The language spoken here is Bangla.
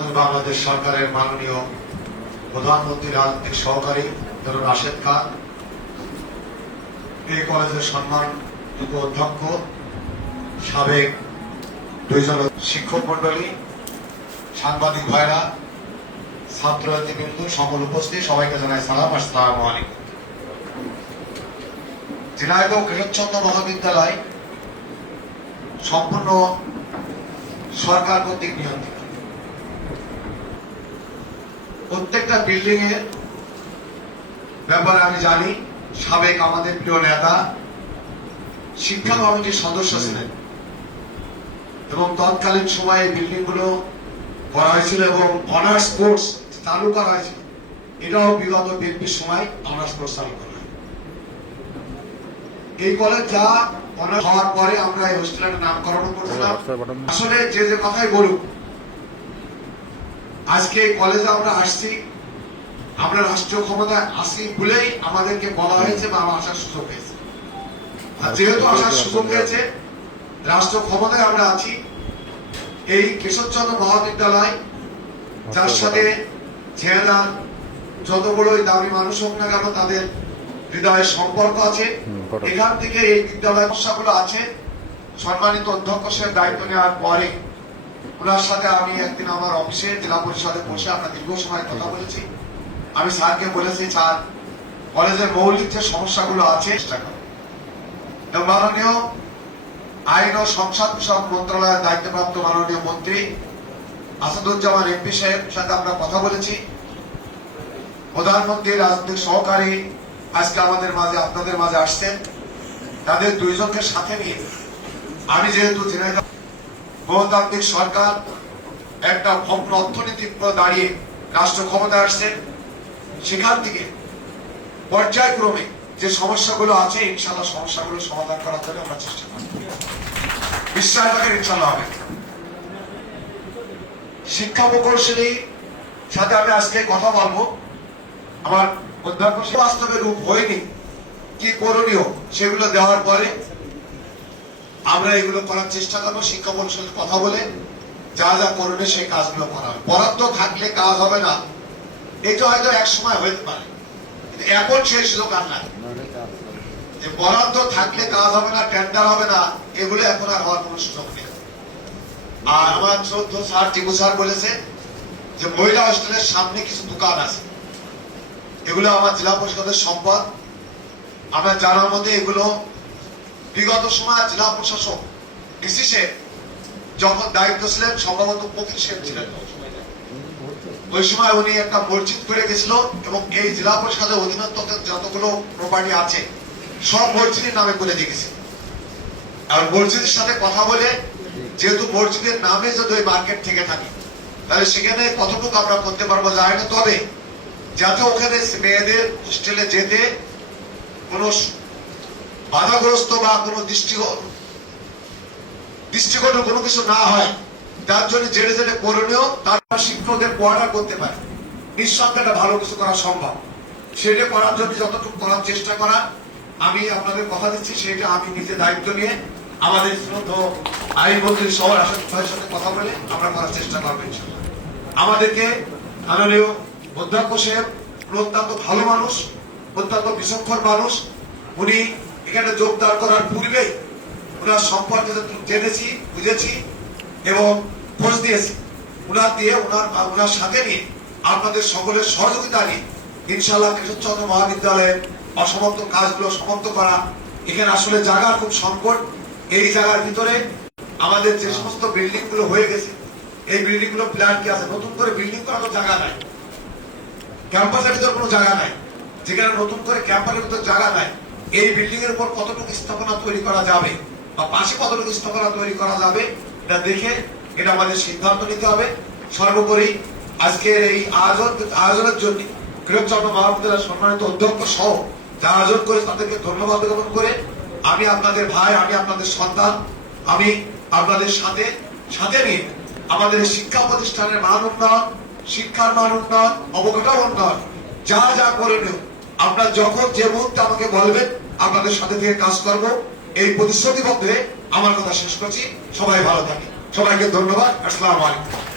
বাংলাদেশ সরকারের মাননীয় প্রধানমন্ত্রী রাজনৈতিক সহকারী ডক্টর রাশেদ খান, এই কলেজের সম্মানযোগ্য অধ্যক্ষ, সাবেক দুইজন শিক্ষক মন্ডলী, সাংবাদিক ভাইরা, ছাত্রছাত্রীবৃন্দ, সকল উপস্থিত সবাইকে জানাই সালাম। আসসালামু আলাইকুম। ঝিনাইদহ কৃষ্ণচন্দ্র মহাবিদ্যালয় সম্পূর্ণ সরকার কর্তৃক নিয়ন্ত্রিত। প্রত্যেকটা বিল্ডিং এর ব্যাপারে আমি জানি, সাবেক আমাদের প্রিয় নেতা শিক্ষা কমিটির সদস্য ছিলেন এবং তৎকালীন সময়ে বিল্ডিং গুলো করা হয়েছিল এবং অনার্স কোর্স চালু করা হয়েছিল। এটাও বিগত বিএনপির সময় অনার্স কোর্স চালু করা হয়। এই কলেজ যা অনার্স হওয়ার পরে আমরা এই হোস্টেলের নামকরণ করেছিলাম। আসলে যে যে কথাই বলুক, আজকে এই কলেজে আমরা আসছি, আমরা রাষ্ট্রীয় ক্ষমতায় আসি বলেই আমাদেরকে বলা হয়েছে বা আমার আসার সুযোগ হয়েছে। আর যেহেতু আসার সুযোগ হয়েছে, রাষ্ট্র ক্ষমতায় আমরা আছি, এই কেশবচন্দ্র মহাবিদ্যালয় যার সাথে ঝিনাইদহ যত বড়ই দামি মানুষ হোক না কেন, তাদের হৃদয়ের সম্পর্ক আছে। এখান থেকে এই বিদ্যালয় সমস্যাগুলো আছে। সম্মানিত অধ্যক্ষ সাহেব দায়িত্ব নেওয়ার পরে ওনার সাথে আমি একদিন আমার অফিসে জেলা পরিষদে বসে আমরা দীর্ঘ সময় কথা বলেছি। আমি স্যারকে বলেছি, স্যার কলেজের মৌলিক যে সমস্যাগুলো আছে এবং মাননীয় আইন ও সংসদ বিষয়ক মন্ত্রণালয়ের দায়িত্বপ্রাপ্ত মাননীয় মন্ত্রী আসাদুজ্জামান এমপি সাহেব সাথে আমরা কথা বলেছি। প্রধানমন্ত্রী রাজনৈতিক সহকারী আজকে আমাদের মাঝে, আপনাদের মাঝে আসছেন। তাদের দুইজনকে সাথে নিয়ে আমি যেহেতু ঝিনাইদহ গণতান্ত্রিক সরকার একটা ভগ্ন অর্থনীতি দাঁড়িয়ে রাষ্ট্র ক্ষমতায় আসছে, সেখান থেকে পর্যায়ক্রমে যে সমস্যাগুলো আছে ইনশাআল্লাহ সমস্যাগুলো সমাধান করার জন্য আমরা চেষ্টা করব। বিশ্বাস রাখেন ইনশাআল্লাহ হবে। শিক্ষা প্রকৌশলী সাথে আমি আজকে কথা বলবো। আমার অধ্যক্ষ বাস্তবে রূপ হয়নি, কি করণীয় সেগুলো দেওয়ার পরে আমরা এগুলো করার চেষ্টা করবো। শিক্ষা প্রকৌশলীর কথা বলে যা যা করণীয় সেই কাজগুলো করা হবে। বরাদ্দ থাকলে কাজ হবে না, এটা হয়তো এক সময় হইতে পারে, কিন্তু এখন সেই সুযোগ আর নাই যে বরাদ্দ থাকলে কাজ হবে না, টেন্ডার হবে না, এগুলো এখন আর হওয়ার কোন সুযোগ নেই। আর আমার শ্রদ্ধ স্যার টিপু স্যার বলেছে যে মহিলা হোস্টেলের সামনে কিছু দোকান আছে, এগুলো আমার জেলা পরিষদের সম্পদ। আমার জানার মধ্যে এগুলো বিগত সময় জেলা প্রশাসক ডিসি সাহেব যখন দায়িত্ব ছিলেন, সম্ভবত ফকির সাহেব ছিলেন, ওই সময় উনি একটা মসজিদ করে গেছিল এবং এই জেলা পরিষদের অধীনস্থ যতগুলো প্রপার্টি আছে সব মসজিদের নামে করে দিয়ে গেছে। আর মসজিদের সাথে কথা বলে, যেহেতু মসজিদের নামে যদি ওই মার্কেট থেকে থাকে, তাহলে সেখানে কতটুকু আমরা করতে পারবো জানি না। তবে যাতে ওখানে মেয়েদের হোস্টেলে যেতে কোনো বাধাগ্রস্ত বা কোনো দৃষ্টিকোণের কোনো কিছু না হয়, তার জন্য জেনে জেনে করণীয়, তারপর শিক্ষকদের কোয়ার্টার করতে পারে, নিঃসন্দেহে একটা ভালো কিছু করা সম্ভব। সেটা করার জন্য যতটুকু করার চেষ্টা করা, আমি আপনাদের কথা দিচ্ছি, সেটা আমি নিজে দায়িত্ব নিয়ে আমাদের আইনমন্ত্রী সহ রাশেদ ভাইয়ের সাথে কথা বলে আমরা করার চেষ্টা করবো ইনশাআল্লাহ। আমাদেরকে মাননীয় অধ্যক্ষ সাহেব অত্যন্ত ভালো মানুষ, অত্যন্ত বিচক্ষণ মানুষ। উনি এখানে যোগদান করার পূর্বেই ওনার সম্পর্কে জেনেছি, বুঝেছি এবং খোঁজ দিয়েছি। ওনার সাথে নিয়ে আপনাদের সকলের সহযোগিতা নিয়ে ইনশাআল্লাহ কেশবচন্দ্র মহাবিদ্যালয়ের অসমাপ্ত কাজগুলো সমাপ্ত করা। এখানে আসলে জায়গার খুব সংকট। এই জায়গার ভিতরে আমাদের যে সমস্ত বিল্ডিং গুলো হয়ে গেছে, এই বিল্ডিং গুলো প্ল্যান কি আছে, নতুন করে বিল্ডিং করার জায়গা নাই, ক্যাম্পাসের ভিতর কোনো জায়গা নাই। যেখানে নতুন করে ক্যাম্পাসের ভিতর জায়গা নাই, এই বিল্ডিং এর উপর কতটুকু স্থাপনা তৈরি করা যাবে বা পাশে কতটুকু স্থাপনা তৈরি করা যাবে, এটা দেখে এটা আমাদের সিদ্ধান্ত নিতে হবে। সর্বোপরি আজকের এই আয়োজনের জন্য কেশবচন্দ্র মহাবিদ্যালয়ের সম্মানিত অধ্যক্ষ সহ যারা আয়োজন করে তাদেরকে ধন্যবাদ জ্ঞাপন করে, আমি আপনাদের ভাই, আমি আপনাদের সন্তান, আমি আপনাদের সাথে নিয়ে আমাদের শিক্ষা প্রতিষ্ঠানের মান উন্নয়ন, শিক্ষার মান উন্নয়ন, অবকাঠামো উন্নয়ন যা যা করণীয় আপনার যখন যে মুহূর্তে আমাকে বলবেন, আপনাদের সাথে থেকে কাজ করব। এই প্রতিশ্রুতিবদ্ধ আমার কথা শেষ করছি। সবাই ভালো থাকে, সবাইকে ধন্যবাদ। আসসালামু আলাইকুম।